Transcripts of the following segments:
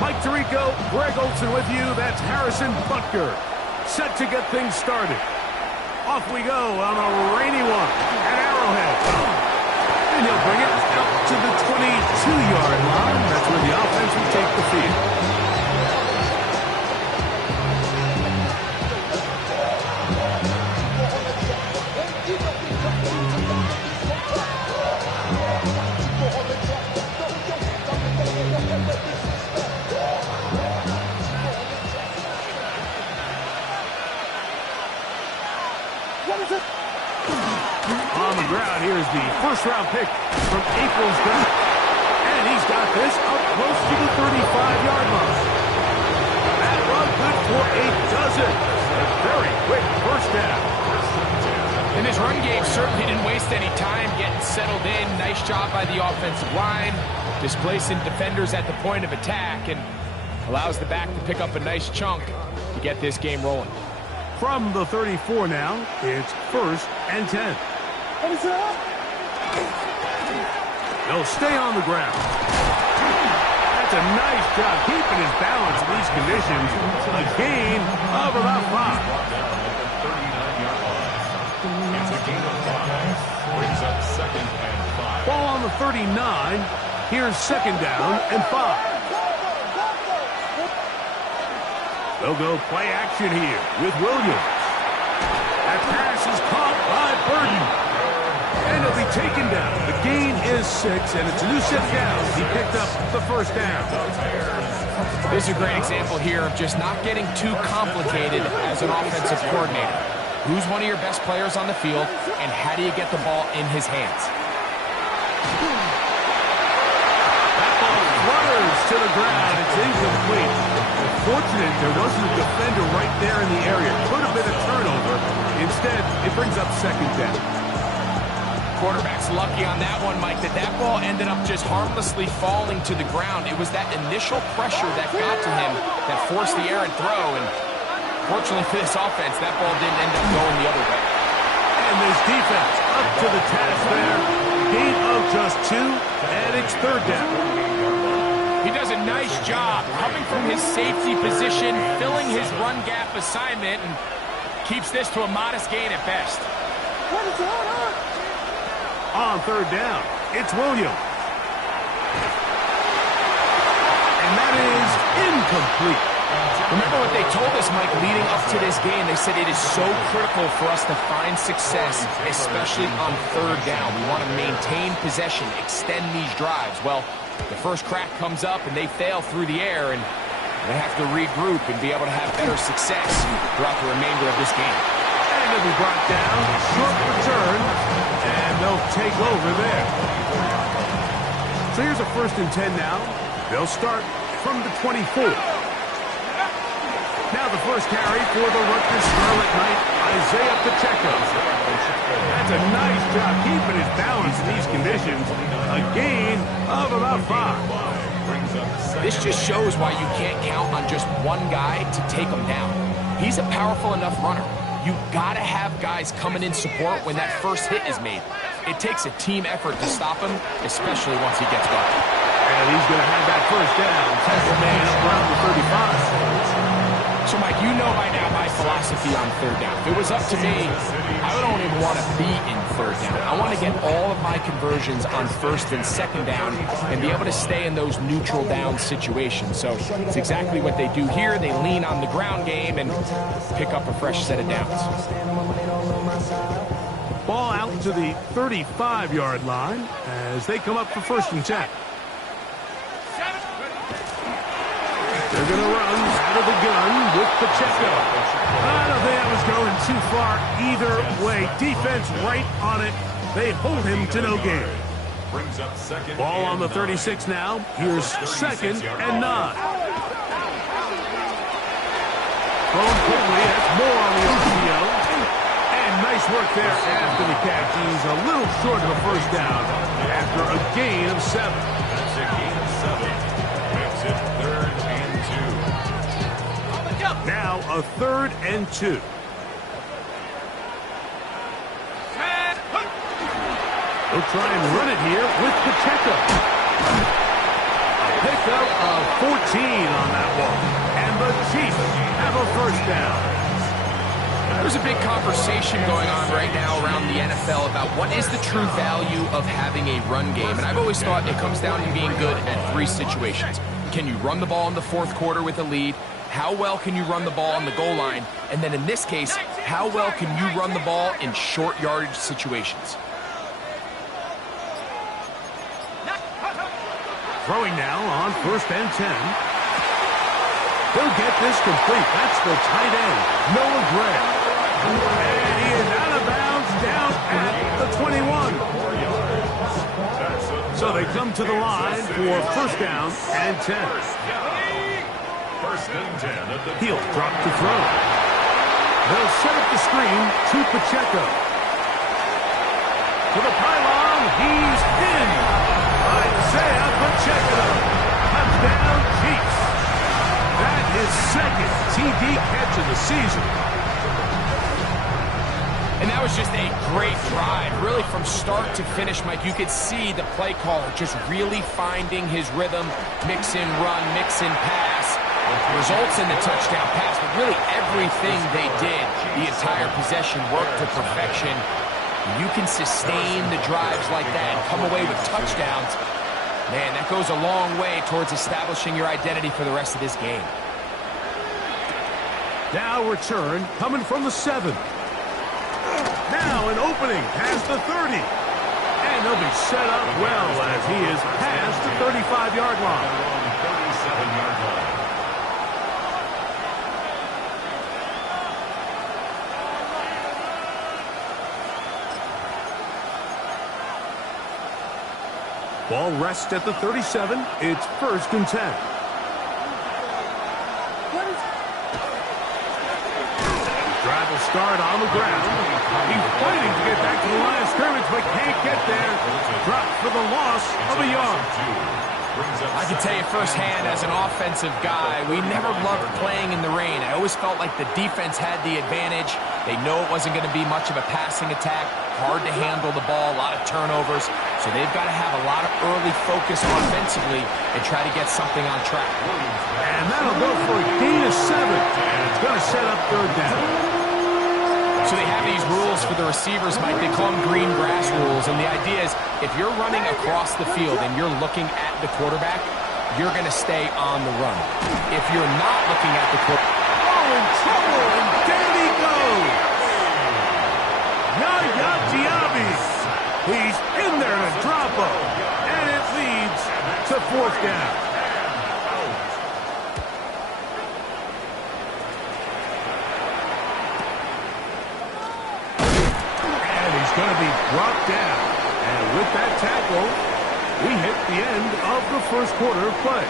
Mike Tirico, Greg Olson with you. That's Harrison Butker. Set to get things started. Off we go on a rainy one at Arrowhead. And he'll bring it out to the 22-yard line. That's where the offense will take the field. On the ground, here's the first-round pick from April's draft. And he's got this up close to the 35-yard line. That run good for a dozen. A very quick first down. And his run game certainly didn't waste any time getting settled in. Nice job by the offensive line, displacing defenders at the point of attack, and allows the back to pick up a nice chunk to get this game rolling. From the 34 now, it's 1st and 10. They'll stay on the ground. That's a nice job keeping his balance in these conditions. A gain of about 5. It's a gain of 5. Brings up 2nd and 5. Ball on the 39. Here's 2nd down and 5. They'll go play action here with Williams. That pass is caught by Burton. And he'll be taken down. The gain is 6, and it's a new set of downs. He picked up the first down. This is a great example here of just not getting too complicated as an offensive coordinator. Who's one of your best players on the field, and how do you get the ball in his hands? That ball flutters to the ground. It's incomplete. Fortunate there wasn't a defender right there in the area. Could have been a turnover. Instead, it brings up 2nd down. Quarterback's lucky on that one, Mike, that ball ended up just harmlessly falling to the ground. It was that initial pressure that got to him that forced the errant throw, and fortunately for this offense, that ball didn't end up going the other way. And this defense up to the task there. Gain of just 2, and it's 3rd down. He does a nice job coming from his safety position, filling his run gap assignment, and keeps this to a modest gain at best. On 3rd down, it's Williams. And that is incomplete. Remember what they told us, Mike, leading up to this game? They said it is so critical for us to find success, especially on 3rd down. We want to maintain possession, extend these drives. Well, the first crack comes up and they fail through the air, and they have to regroup and be able to have better success throughout the remainder of this game. And it'll be brought down, short return, and they'll take over there. So here's a 1st and 10 now. They'll start from the 24. Now the first carry for the Rutgers Scarlet Knight, Isaiah Pacheco. That's a nice job keeping his balance in these conditions. A gain of about 5. This just shows why you can't count on just one guy to take him down. He's a powerful enough runner. You gotta have guys coming in support when that first hit is made. It takes a team effort to stop him, especially once he gets going. And he's going to have that first down. Temple man up around the 35. So, Mike, you know by now my philosophy on 3rd down. If it was up to me, I don't even want to be in 3rd down. I want to get all of my conversions on 1st and 2nd down and be able to stay in those neutral down situations. So it's exactly what they do here. They lean on the ground game and pick up a fresh set of downs. Ball out to the 35-yard line as they come up for 1st and 10. They're going to run out of the gun with Pacheco. I don't think that was going too far either way. Defense right on it. They hold him to no gain. Ball on the 36 now. Here's 2nd and 9. Going quickly, that's more on the RPO. And nice work there after the catch. He's a little short of a first down after a gain of 7. That's a gain of 7. Makes it 3rd and 2. Now a 3rd and 2. He'll try and run it here with Pacheco. A pickup of 14 on that one. And the Chiefs have a first down. There's a big conversation going on right now around the NFL about what is the true value of having a run game. And I've always thought it comes down to being good at three situations. Can you run the ball in the fourth quarter with a lead? How well can you run the ball on the goal line? And then in this case, how well can you run the ball in short yardage situations? Throwing now on 1st and 10. He'll get this complete. That's the tight end, Noah Gray. And he is out of bounds down at the 21. So they come to the line for 1st down and 10. 1st and 10. He'll drop to throw. They'll set up the screen to Pacheco. To the pylon, he's in. Isaiah Pacheco. Touchdown, Chiefs. That is 2nd TD catch of the season. And that was just a great drive. Really from start to finish, Mike, you could see the play caller just really finding his rhythm. Mix in run, mix in pass. Results in the touchdown pass. But really everything they did, the entire possession worked to perfection. You can sustain the drives like that and come away with touchdowns. Man, that goes a long way towards establishing your identity for the rest of this game. Now return coming from the 7. Now an opening past the 30. And he'll be set up well as he is past the 35-yard line. 37-yard line. Ball rests at the 37. It's 1st and 10. Drive will start on the ground. He's fighting to get back to the line of scrimmage, but can't get there. Dropped for the loss of a yard. I can tell you firsthand, as an offensive guy, we never loved playing in the rain. I always felt like the defense had the advantage. They know it wasn't going to be much of a passing attack. Hard to handle the ball, a lot of turnovers. So they've got to have a lot of early focus offensively and try to get something on track. And that'll go for a gain of 7. And it's going to set up 3rd down. So they have these rules for the receivers, Mike. They call them green grass rules. And the idea is if you're running across the field and you're looking at the quarterback, you're going to stay on the run. If you're not looking at the quarterback... Oh, in trouble, and down he goes. Yaya Diaby. He's in there to drop him. And it leads to 4th down. Going to be brought down. And with that tackle, we hit the end of the 1st quarter of play.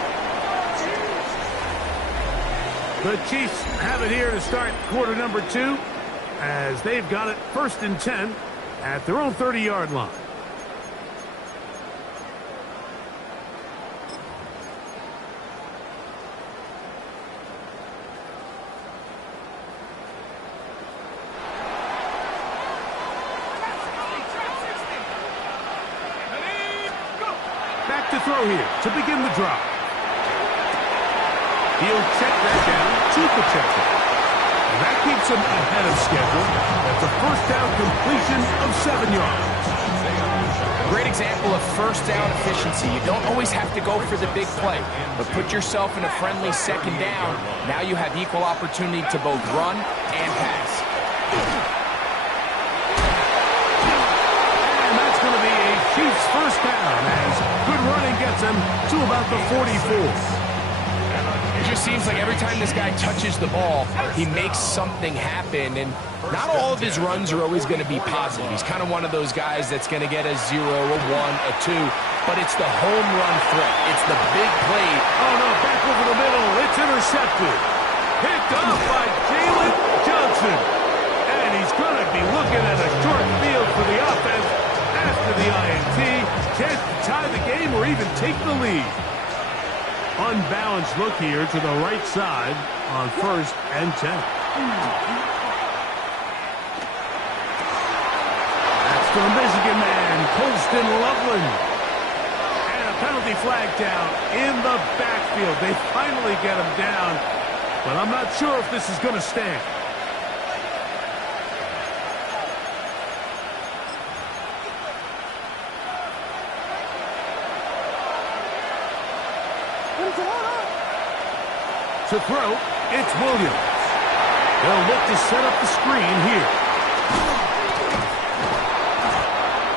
The Chiefs have it here to start quarter number 2 as they've got it 1st and 10 at their own 30-yard line. To throw here to begin the drive. He'll check that down to Pacheco. And that keeps him ahead of schedule. That's a 1st down completion of 7 yards. Great example of 1st down efficiency. You don't always have to go for the big play, but put yourself in a friendly 2nd down. Now you have equal opportunity to both run and pass. And that's going to be a Chiefs 1st down as good running gets him to about the 44. It just seems like every time this guy touches the ball, he makes something happen, and not all of his runs are always going to be positive. He's kind of one of those guys that's going to get a 0, a 1, a 2, but it's the home run threat. It's the big play. Oh, no, back over the middle. It's intercepted. Picked up by Jalen Johnson. And he's going to be looking at a short field for the offense after the INT. Chance to tie the game or even take the lead. Unbalanced look here to the right side on 1st and 10. That's the Michigan man. Pulls Austin Loveland. And a penalty flag down in the backfield. They finally get him down, but I'm not sure if this is going to stand. To throw, it's Williams. They'll look to set up the screen here.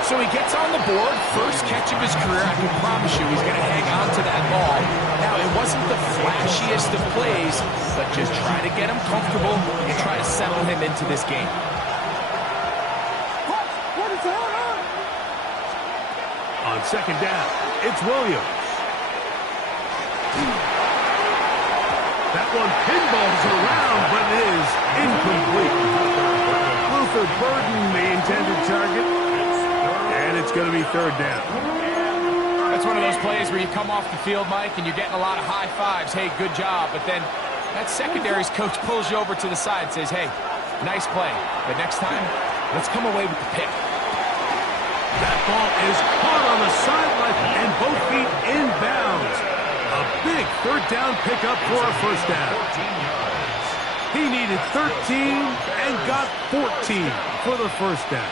So he gets on the board, first catch of his career. I can promise you he's going to hang on to that ball. Now, it wasn't the flashiest of plays, but just try to get him comfortable and try to settle him into this game. On second down, it's Williams. That one pinballs around, but is incomplete. Luther Burden, the intended target, and it's going to be third down. That's one of those plays where you come off the field, Mike, and you're getting a lot of high fives. Hey, good job. But then that secondary's coach pulls you over to the side and says, hey, nice play. But next time, let's come away with the pick. That ball is caught on the sideline, and both feet inbounds. A big third down pickup for a first down. He needed 13 and got 14 for the first down.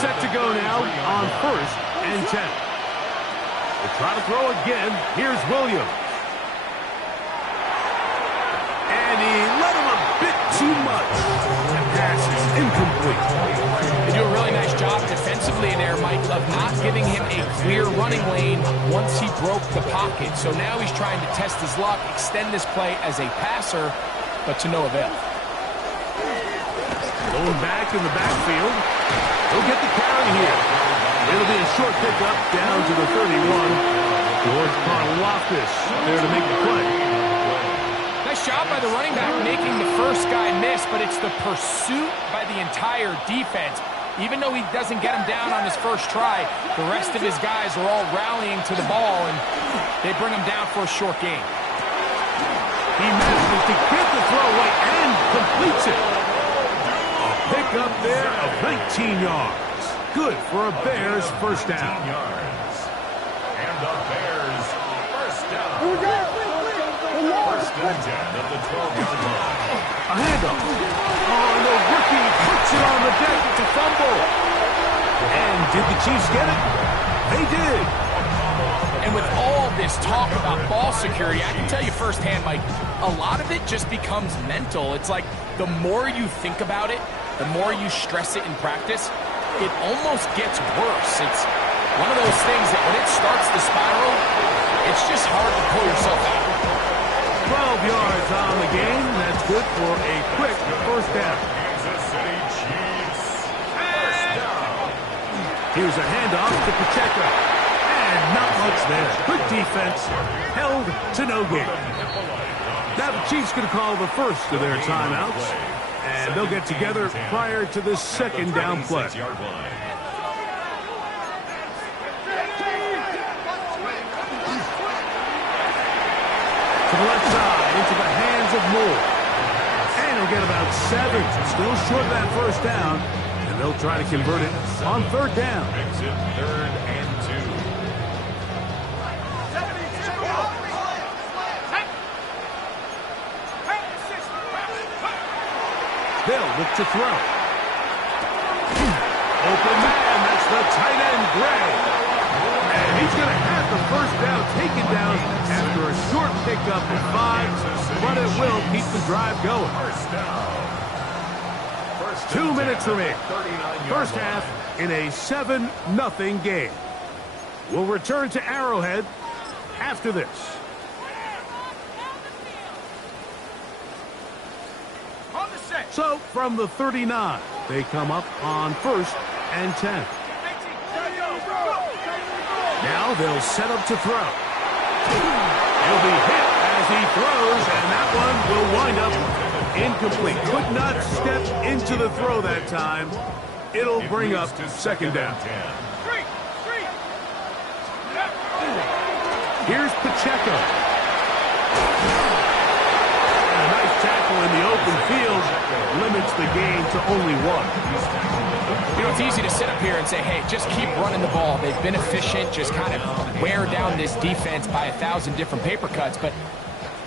Set to go now on first and 10. They try to throw again. Here's Williams. And he let him a bit too much. That pass is incomplete. They do a really nice job defensively in there, Mike, of not giving him a clear running lane once he broke the pocket. So now he's trying to test his luck, extend this play as a passer, but to no avail. Going back in the backfield. He'll get the carry here. It'll be a short pickup down to the 31. George Karlaftis there to make the play. Nice job by the running back making the first guy miss, but it's the pursuit by the entire defense. Even though he doesn't get him down on his first try, the rest of his guys are all rallying to the ball, and they bring him down for a short gain. He manages to get the throw away and completes it. A pickup there of 19 yards. Good for a Bears first down. And the Bears first down. First and 10 of the 12-yard line. A handoff. Oh, and the rookie puts it on the deck. It's a fumble. And did the Chiefs get it? They did. And with all this talk about ball security, I can tell you firsthand, Mike, a lot of it just becomes mental. It's like the more you think about it, the more you stress it in practice, it almost gets worse. It's one of those things that when it starts to spiral, it's just hard to pull yourself out. 12 yards on the game. That's good for a quick first down. Kansas City Chiefs first down. Here's a handoff to Pacheco. And not much there. Good defense. Held to no gain. Now the Chiefs going to call the first of their timeouts. And they'll get together prior to the second down play. To the left side, into the hands of Moore. And he'll get about 7. Still short of that first down. And they'll try to convert it on third down. Makes it 3rd and 2. They'll look to throw. Open man, that's the tight end, Gray. And he's going to have the first down taken down after a short pickup of 5, but it will keep the drive going. 2 minutes remaining. First half in a 7-0 game. We'll return to Arrowhead after this. So, from the 39, they come up on first and 10. Now they'll set up to throw. He'll be hit as he throws, and that one will wind up incomplete. Could not step into the throw that time. It'll bring up second down. Here's Pacheco. A nice tackle in the open field limits the gain to only one. You know, it's easy to sit up here and say, hey, just keep running the ball. They've been efficient, just kind of wear down this defense by 1,000 different paper cuts. But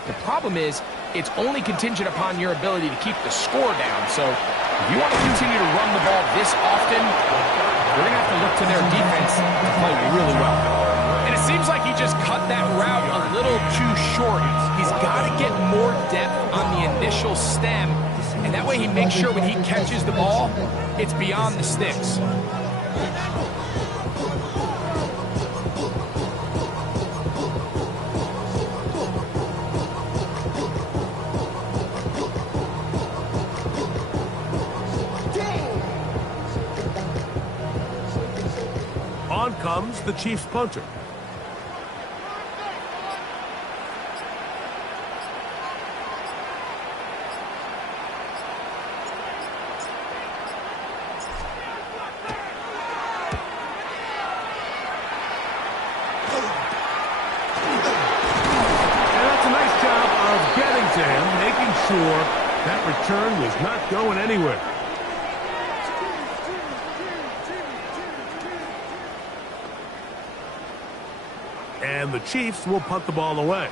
the problem is, it's only contingent upon your ability to keep the score down. So if you want to continue to run the ball this often, you're going to have to look to their defense to play really well. And it seems like he just cut that route a little too short. He's got to get more depth on the initial stem, and that way he makes sure when he catches the ball, it's beyond the sticks. On comes the Chiefs punter. To him, making sure that return was not going anywhere. And the Chiefs will punt the ball away.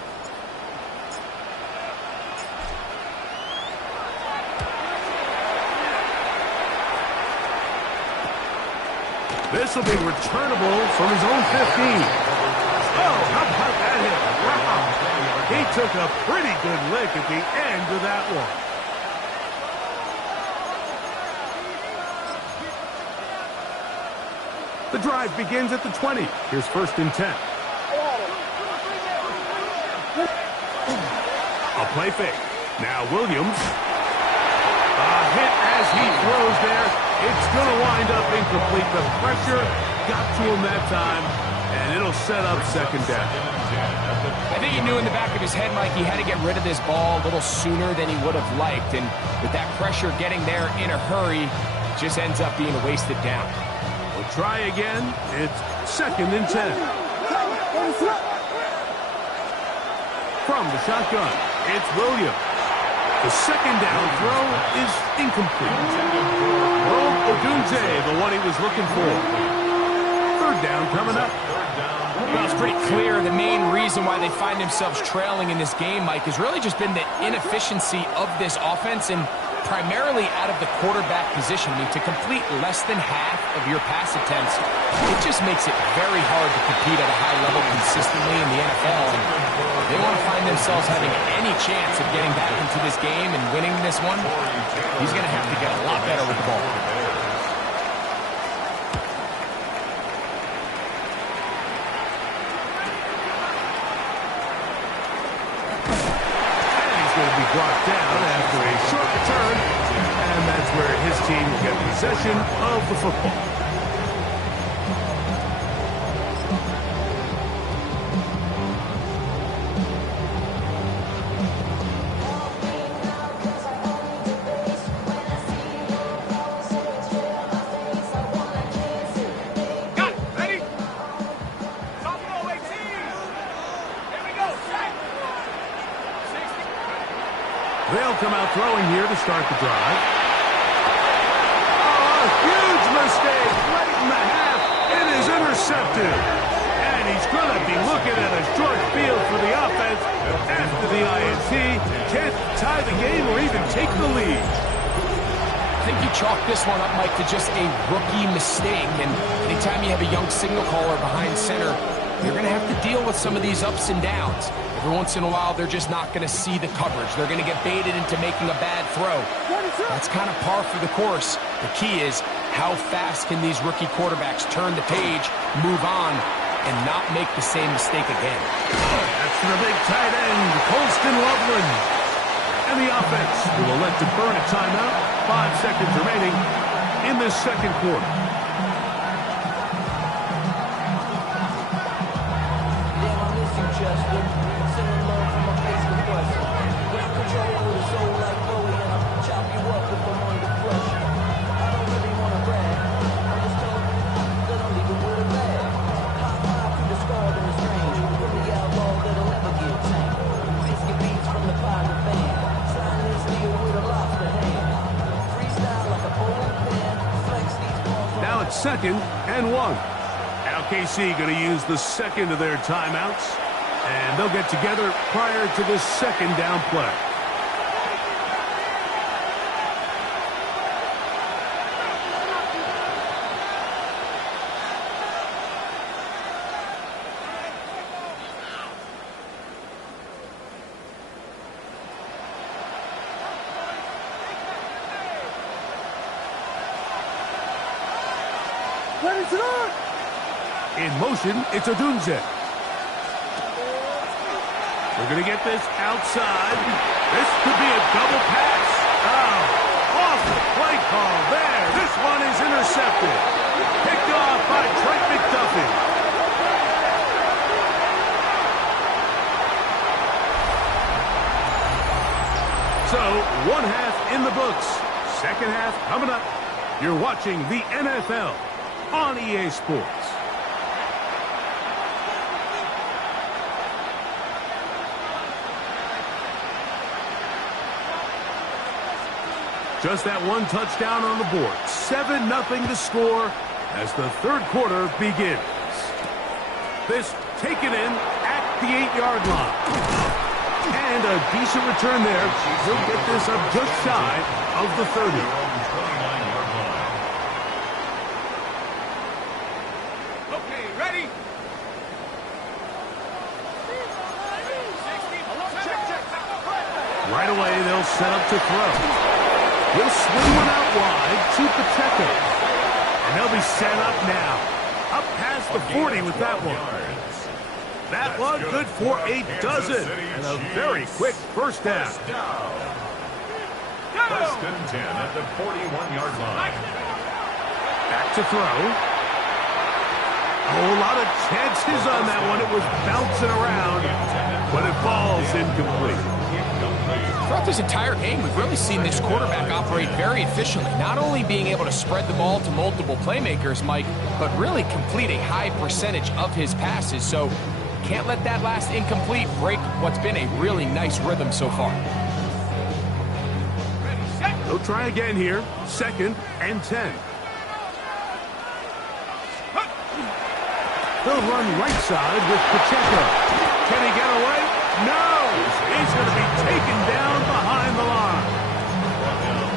This will be returnable from his own 15. Oh, how about that hit? Wow. He took a pretty good lick at the end of that one. The drive begins at the 20. Here's 1st and 10. A play fake. Now Williams. A hit as he throws there. It's going to wind up incomplete. The pressure got to him that time, and it'll set up 2nd down. I think he knew in the back of his head, Mike, he had to get rid of this ball a little sooner than he would have liked. And with that pressure getting there in a hurry, just ends up being a wasted down. We'll try again. It's 2nd and 10. From the shotgun, it's Williams. The 2nd down throw is incomplete. Odunze, the one he was looking for. 3rd down coming up. Well, it's pretty clear the main reason why they find themselves trailing in this game, Mike, has really just been the inefficiency of this offense and primarily out of the quarterback position. I mean, to complete less than half of your pass attempts, it just makes it very hard to compete at a high level consistently in the NFL. And they want to find themselves having any chance of getting back into this game and winning this one. He's going to have to get a lot better with the ball. Brought down after a short return, and that's where his team will get possession of the football. Got it. Ready? Top row, 18. Here we go. They'll come out throwing here to start the drive. Oh, a huge mistake late in the half. It is intercepted. And he's going to be looking at a short field for the offense after the INT. Can't tie the game or even take the lead. I think you chalk this one up, Mike, to just a rookie mistake. And anytime you have a young signal caller behind center, you're going to have to deal with some of these ups and downs. Every once in a while, they're just not going to see the coverage. They're going to get baited into making a bad throw. That's kind of par for the course. The key is how fast can these rookie quarterbacks turn the page, move on, and not make the same mistake again. That's the big tight end, Colston Loveland. And the offense will elect to burn a timeout. 5 seconds remaining in this 2nd quarter. 2nd and 1. Now KC going to use the second of their timeouts, and they'll get together prior to the 2nd down play. In motion, it's Odunze. We're going to get this outside. This could be a double pass. Oh, awful play call there. This one is intercepted. Picked off by Trent McDuffie. So, 1 half in the books. 2nd half coming up. You're watching the NFL on EA Sports. Just that one touchdown on the board. 7-0 to score as the 3rd quarter begins. This taken in at the 8-yard line. And a decent return there. He'll get this up just shy of the 30. Okay, ready? Right away, they'll set up to throw. He'll swing one out wide to Pacheco. And they'll be set up now. Up past the 40 with that one. That one good for a dozen. And a very quick first down. 1st and 10 at the 41-yard line. Back to throw. A whole lot of chances on that one. It was bouncing around, but it falls incomplete. Throughout this entire game, we've really seen this quarterback operate very efficiently, not only being able to spread the ball to multiple playmakers, Mike, but really complete a high percentage of his passes. So can't let that last incomplete break what's been a really nice rhythm so far. They'll try again here. 2nd and 10. They'll run right side with Pacheco. Can he get away? No! He's going to be taken down behind the line.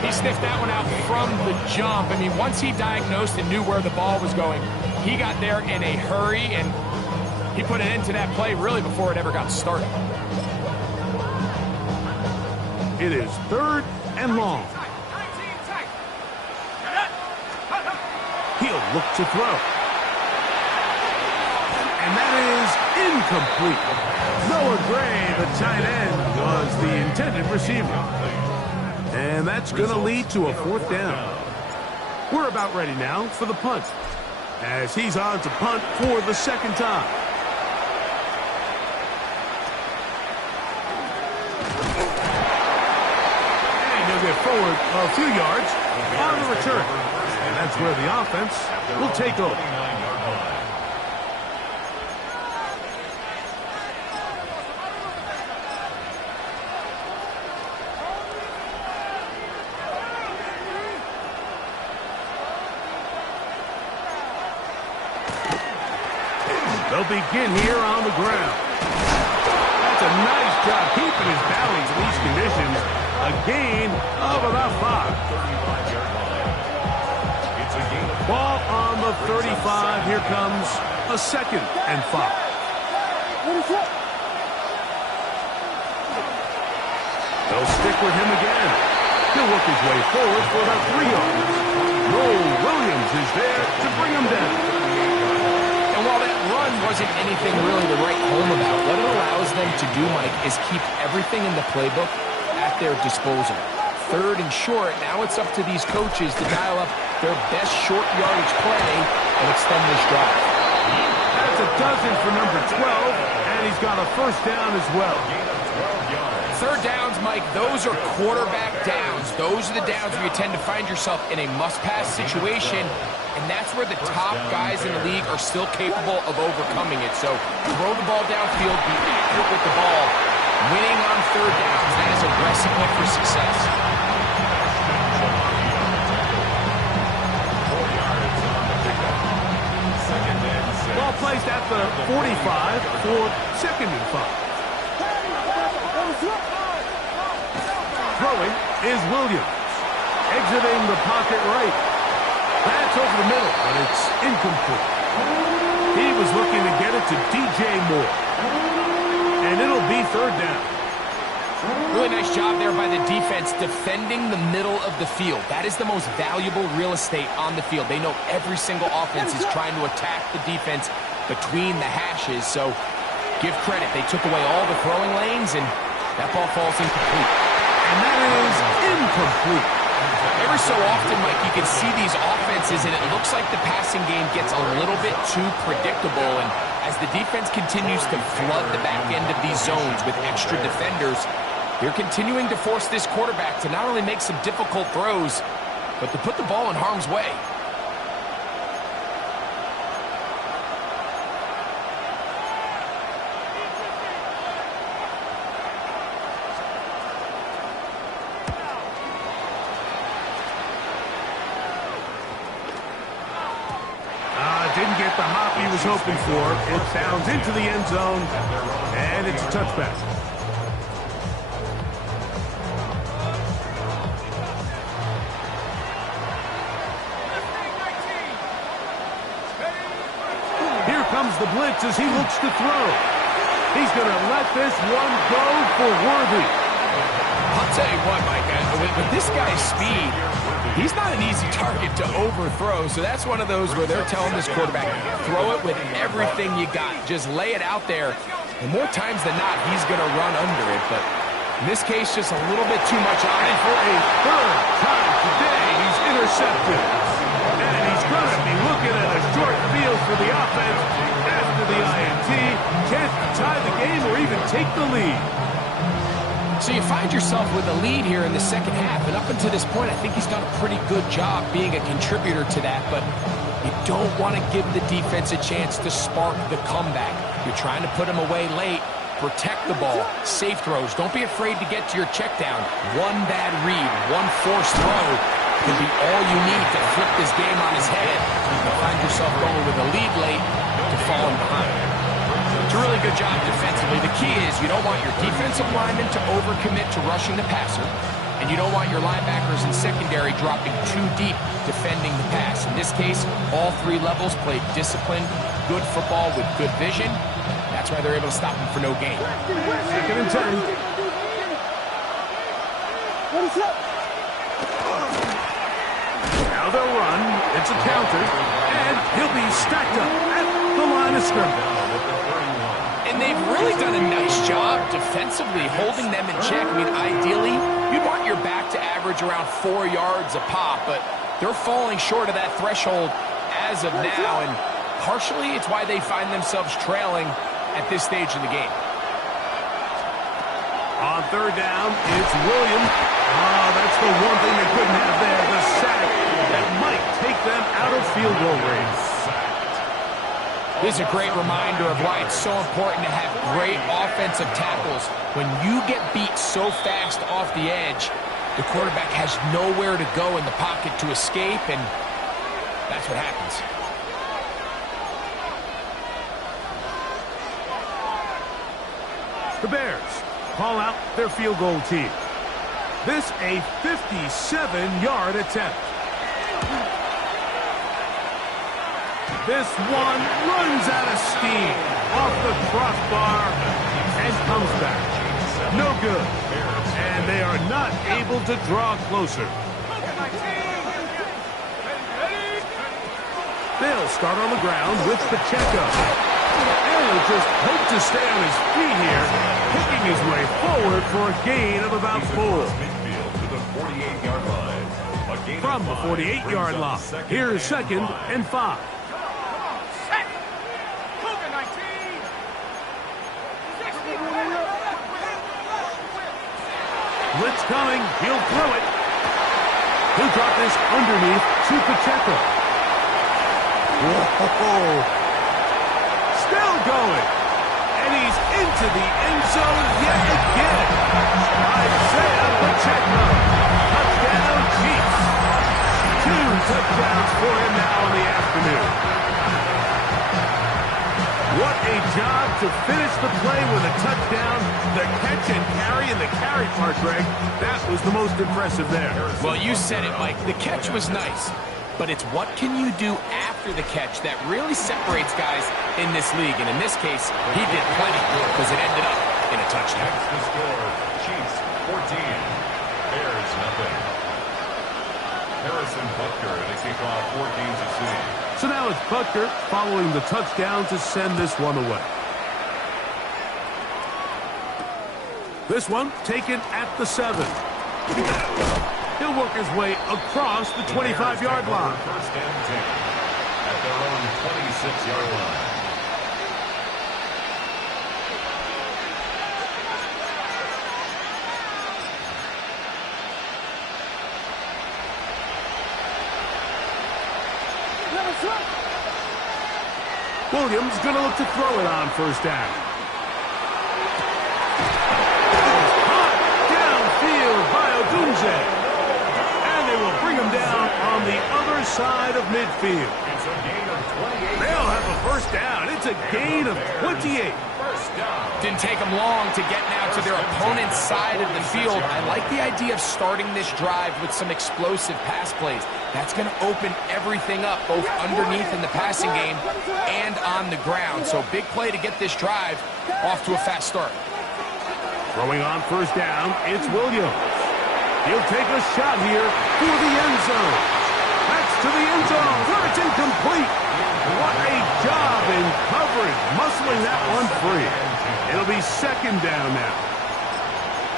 He sniffed that one out from the jump. I mean, once he diagnosed and knew where the ball was going, he got there in a hurry, and he put an end to that play really before it ever got started. It is 3rd and long. He'll look to throw. And that is incomplete. Noah Gray, the tight end, was the intended receiver. And that's going to lead to a 4th down. We're about ready now for the punt, as he's on to punt for the 2nd time. And he'll get forward a few yards on the return. And that's where the offense will take over. They'll begin here on the ground. That's a nice job keeping his balance in these conditions. A gain of about 5. Ball on the 35. Here comes a 2nd and 5. They'll stick with him again. He'll work his way forward for about 3 yards. Noel Williams is there to bring him down. And while that run wasn't anything really to write home about, what it allows them to do, Mike, is keep everything in the playbook at their disposal. 3rd and short, now it's up to these coaches to dial up their best short yardage play and extend this drive. That's a dozen for number 12, and he's got a 1st down as well. 3rd downs, Mike, those are quarterback downs. Those are the downs where you tend to find yourself in a must-pass situation, and that's where the top guys in the league are still capable of overcoming it. So throw the ball downfield, be accurate with the ball. Winning on 3rd downs, that is a recipe for success. Ball placed at the 45 for 2nd and 5. Throwing is Williams. Exiting the pocket right. That's over the middle, but it's incomplete. He was looking to get it to DJ Moore. And it'll be 3rd down. Really nice job there by the defense defending the middle of the field. That is the most valuable real estate on the field. They know every single offense is trying to attack the defense between the hashes. So give credit. They took away all the throwing lanes, and that ball falls incomplete. And that is incomplete. Every so often, Mike, you can see these offenses, and it looks like the passing game gets a little bit too predictable. And as the defense continues to flood the back end of these zones with extra defenders, they're continuing to force this quarterback to not only make some difficult throws, but to put the ball in harm's way. Didn't get the hop he was hoping for. It bounds into the end zone, and it's a touchback. Here comes the blitz as he looks to throw. He's going to let this one go for Worthy. I'll tell you what, Mike, with this guy's speed, he's not an easy target to overthrow, so that's one of those where they're telling this quarterback, throw it with everything you got. Just lay it out there. And more times than not, he's going to run under it. But in this case, just a little bit too much on it. For a 3rd time today, he's intercepted. And he's going to be looking at a short field for the offense after the INT. Chance to tie the game or even take the lead. So you find yourself with a lead here in the 2nd half, and up until this point, I think he's done a pretty good job being a contributor to that, but you don't want to give the defense a chance to spark the comeback. You're trying to put him away late, protect the ball, safe throws. Don't be afraid to get to your check down. One bad read, one forced throw could be all you need to flip this game on his head. You find yourself going with a lead late to falling behind. It's a really good job defensively. The key is you don't want your defensive linemen to overcommit to rushing the passer, and you don't want your linebackers and secondary dropping too deep defending the pass. In this case, all 3 levels played disciplined, good football with good vision. That's why they're able to stop him for no gain. 2nd and 10. Now they'll run. It's a counter, and he'll be stacked up at the line of scrimmage. And they've really done a nice job defensively holding them in check. I mean, ideally, you'd want your back to average around 4 yards a pop, but they're falling short of that threshold as of now, and partially it's why they find themselves trailing at this stage in the game. On 3rd down, it's Williams. Oh, that's the one thing they couldn't have there, the sack that might take them out of field goal range. This is a great reminder of why it's so important to have great offensive tackles. When you get beat so fast off the edge, the quarterback has nowhere to go in the pocket to escape, and that's what happens. The Bears call out their field goal team. This a 57-yard attempt. This one runs out of steam off the crossbar and comes back. No good. And they are not able to draw closer. They'll start on the ground with Pacheco. And he'll just hope to stay on his feet here, picking his way forward for a gain of about 4. From the 48-yard line, here's 2nd and 5. Blitz coming. He'll throw it. He'll drop this underneath to Pacheco. Whoa. Still going. And he's into the end zone yet again. Isaiah Pacheco. Touchdown, Chiefs. 2 touchdowns for him now in the afternoon. What a job to finish the play with a touchdown. The catch and carry, and the carry part, Greg, that was the most impressive there. Well, you said it, Mike. The catch was nice, but it's what can you do after the catch that really separates guys in this league. And in this case, he did plenty because it ended up in a touchdown. That's the score. Chiefs 14, Bears nothing. Harrison Butker to kick off 14-6. So now it's Butker following the touchdown to send this one away. This one taken at the 7. He'll work his way across the 25-yard line. First and 10 at their own 26-yard line. Williams going to look to throw it on first down. Caught downfield by Odunze. And they will bring him down on the other side of midfield. It's a gain of 28. They'll have a first down. It's a gain of 28. First down. Didn't take them long to get now to their opponent's side of the field. I like the idea of starting this drive with some explosive pass plays. That's going to open everything up, both underneath in the passing game and on the ground. So big play to get this drive off to a fast start. Throwing on first down, it's Williams. He'll take a shot here for the end zone. That's to the end zone where it's incomplete. What a job in coverage, muscling that one free. It'll be second down now.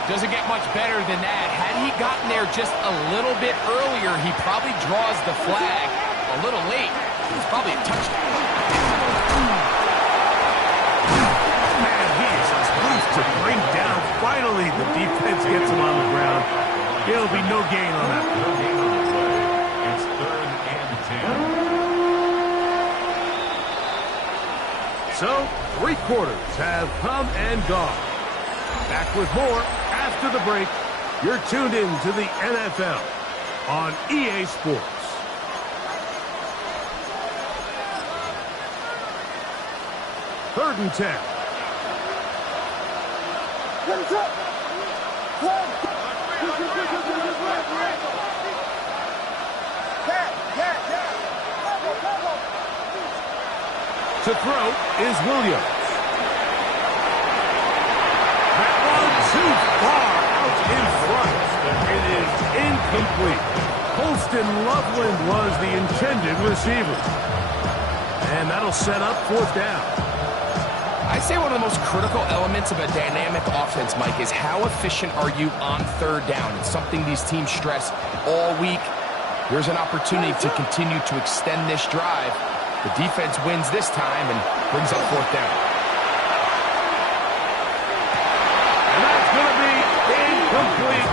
Doesn't get much better than that. Had he gotten there just a little bit earlier, he probably draws the flag a little late. It's probably a touchdown. Man, he is loose to bring down. Finally, the defense gets him on the ground. There'll be no gain on that. No gain on the play. It's third and 10. So, 3 quarters have come and gone. Back with more after the break. You're tuned in to the NFL on EA Sports. Third and 10. To throw is Williams. That one too far out in front. It is incomplete. Holston Loveland was the intended receiver. And that'll set up fourth down. I'd say one of the most critical elements of a dynamic offense, Mike, is how efficient are you on third down? It's something these teams stress all week. Here's an opportunity to continue to extend this drive. The defense wins this time and brings up fourth down. And that's going to be incomplete.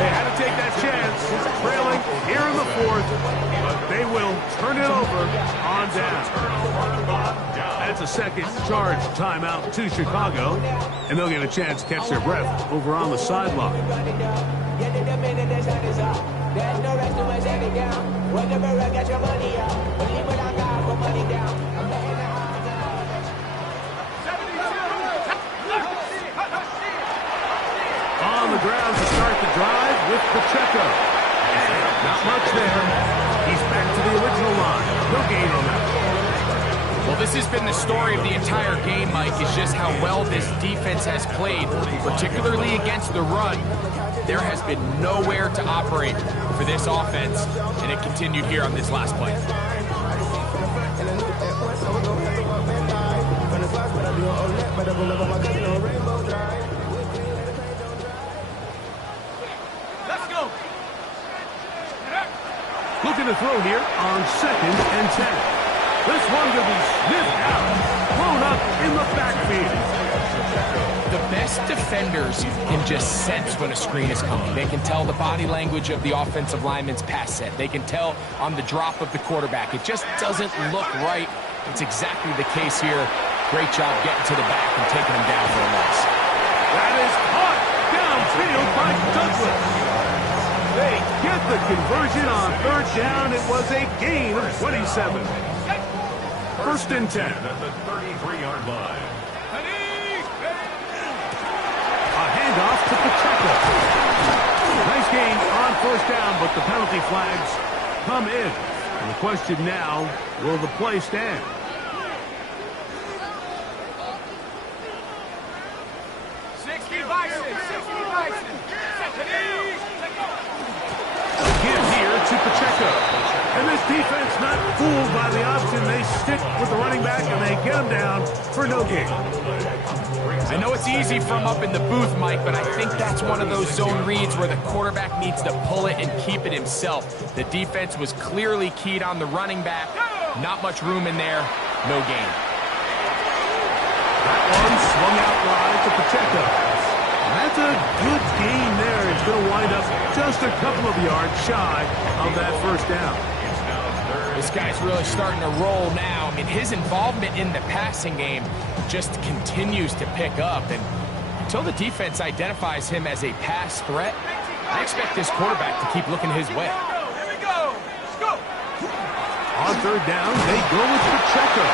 They had to take that chance, trailing here in the fourth, but they will turn it over on down. That's a second charge timeout to Chicago, and they'll get a chance to catch their breath over on the sideline. On the ground to start the drive with Pacheco. Not much there. He's back to the original line. No gain on that. Well, this has been the story of the entire game, Mike, is just how well this defense has played, particularly against the run. There has been nowhere to operate for this offense, and it continued here on this last play. Let's go. Looking to throw here on second and 10. This one to be sniffed out, blown up in the backfield. The best defenders can just sense when a screen is coming. They can tell the body language of the offensive lineman's pass set. They can tell on the drop of the quarterback. It just doesn't look right. It's exactly the case here. Great job getting to the back and taking him down for a loss. That is caught downfield by Douglas. They get the conversion on third down. It was a gain of 27. First and 10. At the 33-yard line. A handoff to Pacheco. Nice gain on first down, but the penalty flags come in. And the question now, will the play stand? Give here to Pacheco. And this defense not fooled by the option. They stick with the running back and they get him down for no gain. I know it's easy from up in the booth, Mike, but I think that's one of those zone reads where the quarterback needs to pull it and keep it himself. The defense was clearly keyed on the running back. Not much room in there. No gain. That one swung out wide to Pacheco. That's a good gain there. It's going to wind up just a couple of yards shy of that first down. This guy's really starting to roll now. I mean, his involvement in the passing game just continues to pick up. And until the defense identifies him as a pass threat, I expect this quarterback to keep looking his way. On third down, they go with Pacheco.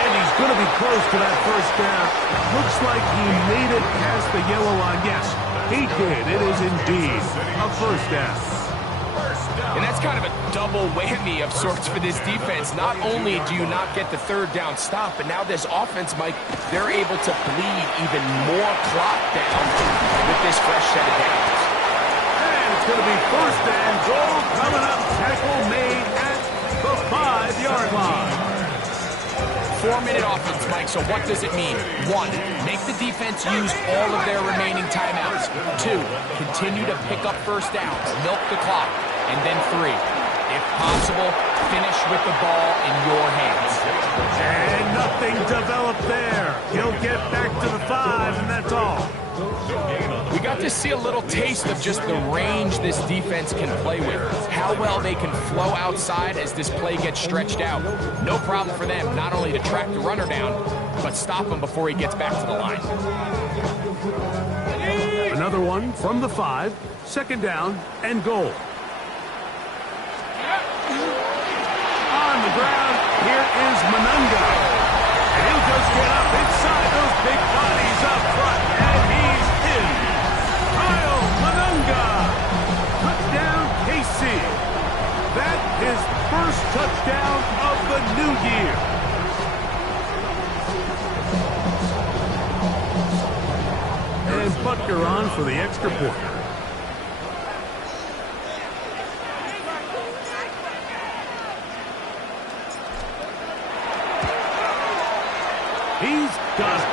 And he's going to be close to that first down. Looks like he made it past the yellow line. Yes, he did. It is indeed a first down. And that's kind of a double whammy of sorts for this defense. Not only do you not get the third down stop, but now this offense, Mike, they're able to bleed even more clock down with this fresh set of downs. And it's going to be first and goal coming up. Tackle made at the 5-yard line. 4-minute offense, Mike, so what does it mean? 1, make the defense use all of their remaining timeouts. 2, continue to pick up first downs, milk the clock. And then 3, if possible, finish with the ball in your hands. And nothing developed there. He'll get back to the 5, and that's all. We got to see a little taste of just the range this defense can play with. How well they can flow outside as this play gets stretched out. No problem for them not only to track the runner down, but stop him before he gets back to the line. Another one from the 5, second down and goal. On the ground, here is Manunga. And he'll just get up inside those big bodies up front. And he's in. Kyle Manunga. Touchdown, KC. That is first touchdown of the new year. And Butker on for the extra point. He's got it.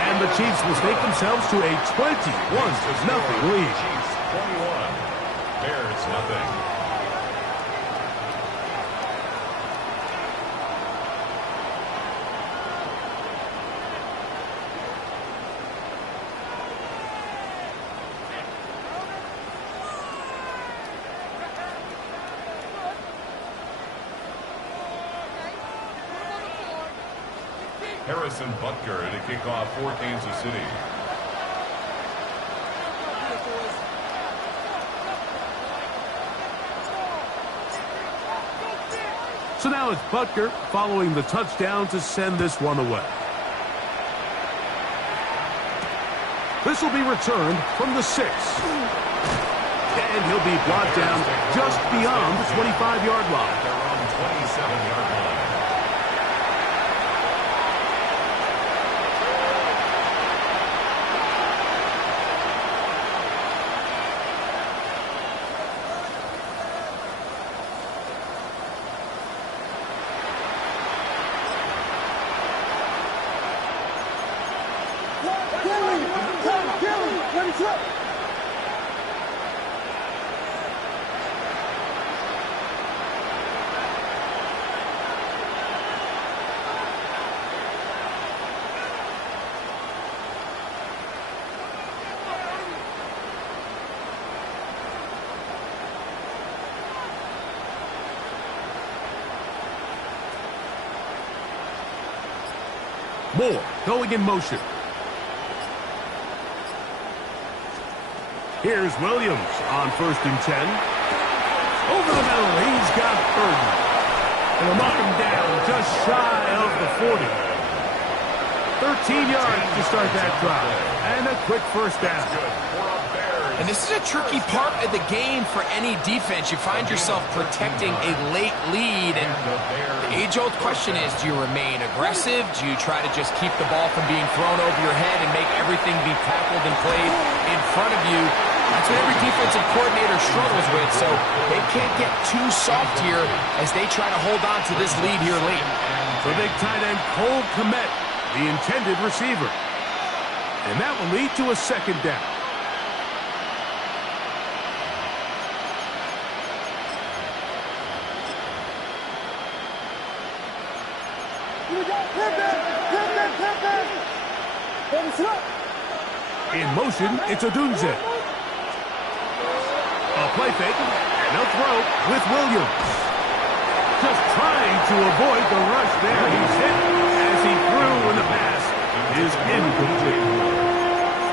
And the Chiefs will take themselves to a 21-0 lead. Chiefs 21, Bears nothing. Harrison Butker to kick off for Kansas City. So now it's Butker following the touchdown to send this one away. This will be returned from the 6. And he'll be brought down just beyond the 25-yard line. Their own 27-yard line. Moore going in motion. Here's Williams on 1st and 10. Over the middle, he's got Burton. And they'll knock him down just shy of the 40. 13 yards to start that drive. And a quick first down. And this is a tricky part of the game for any defense. You find yourself protecting a late lead, and the age-old question is, do you remain aggressive? Do you try to just keep the ball from being thrown over your head and make everything be tackled and played in front of you? That's what every defensive coordinator struggles with, so they can't get too soft here as they try to hold on to this lead here late. For big tight end Cole Kmet, the intended receiver. And that will lead to a second down. In motion, it's Odunze. A play fake, and a throw with Williams. Just trying to avoid the rush there. He's hit as he threw when the pass is incomplete.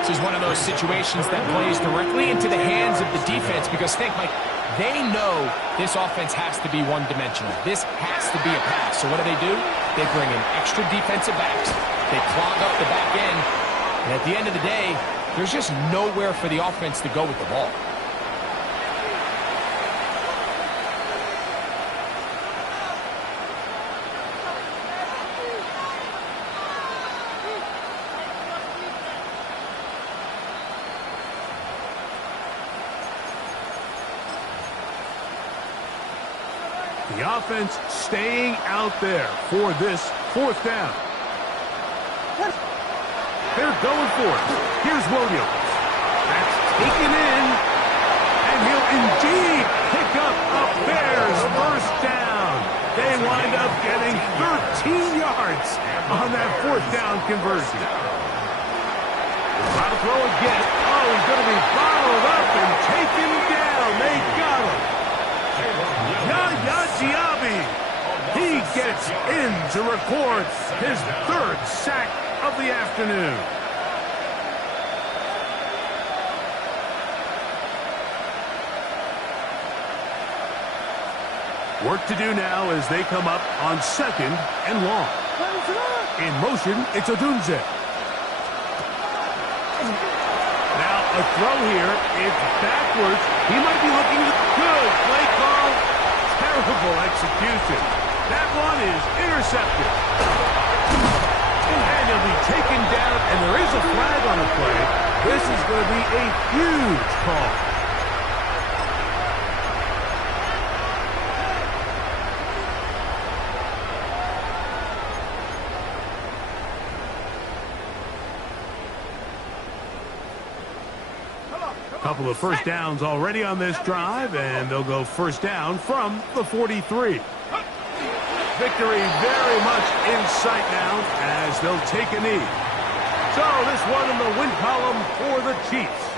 This is one of those situations that plays directly into the hands of the defense because think, Mike, they know this offense has to be one-dimensional. This has to be a pass. So what do? They bring in extra defensive backs. They clog up the back end. And at the end of the day, there's just nowhere for the offense to go with the ball. The offense staying out there for this fourth down. They're going for it. Here's Williams. That's taken in. And he'll indeed pick up a Bears first down. They wind up getting 13 yards on that fourth down conversion. Try to throw again. Oh, he's going to be bottled up and taken down. They got him. Yaya Diaby. He gets in to record his third sack of the afternoon. Work to do now as they come up on second and long. In motion, it's Odunze. Now a throw here. It's backwards. He might be looking good. Play call. Terrible execution. That one is intercepted. And he'll be taken down, and there is a flag on the play. This is going to be a huge call. Couple of first downs already on this drive, and they'll go first down from the 43. Victory very much in sight now as they'll take a knee. So this one in the win column for the Chiefs.